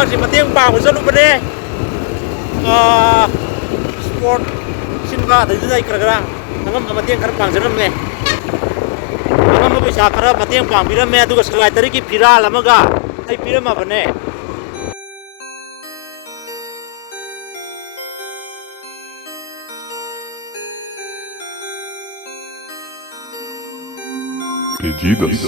ꯃꯃꯥꯡꯁꯤ ꯃꯇꯦꯡ ꯄꯥꯡꯕ ꯆꯠꯂꯨꯕꯅꯦ ꯁ꯭ꯄꯣꯔꯠ ꯁꯤꯟꯕ ꯑꯗꯩꯗꯨꯗ ꯑꯩ ꯈꯔ ꯑꯉꯝꯕ ꯃꯇꯦꯡ ꯈꯔ ꯄꯥꯡꯖꯔꯝꯃꯦ ꯑꯉꯝꯕ ꯄꯩꯁꯥ ꯈꯔ ꯃꯇꯦꯡ ꯄꯥꯡꯕꯤꯔꯝꯃꯦ ꯑꯗꯨꯒ ꯁꯦꯛꯔꯦꯇꯔꯤꯒꯤ ꯐꯤꯔꯥꯜ ꯑꯃꯒ ꯑꯩ ꯄꯤꯔꯝꯃꯕꯅꯦ Pedidas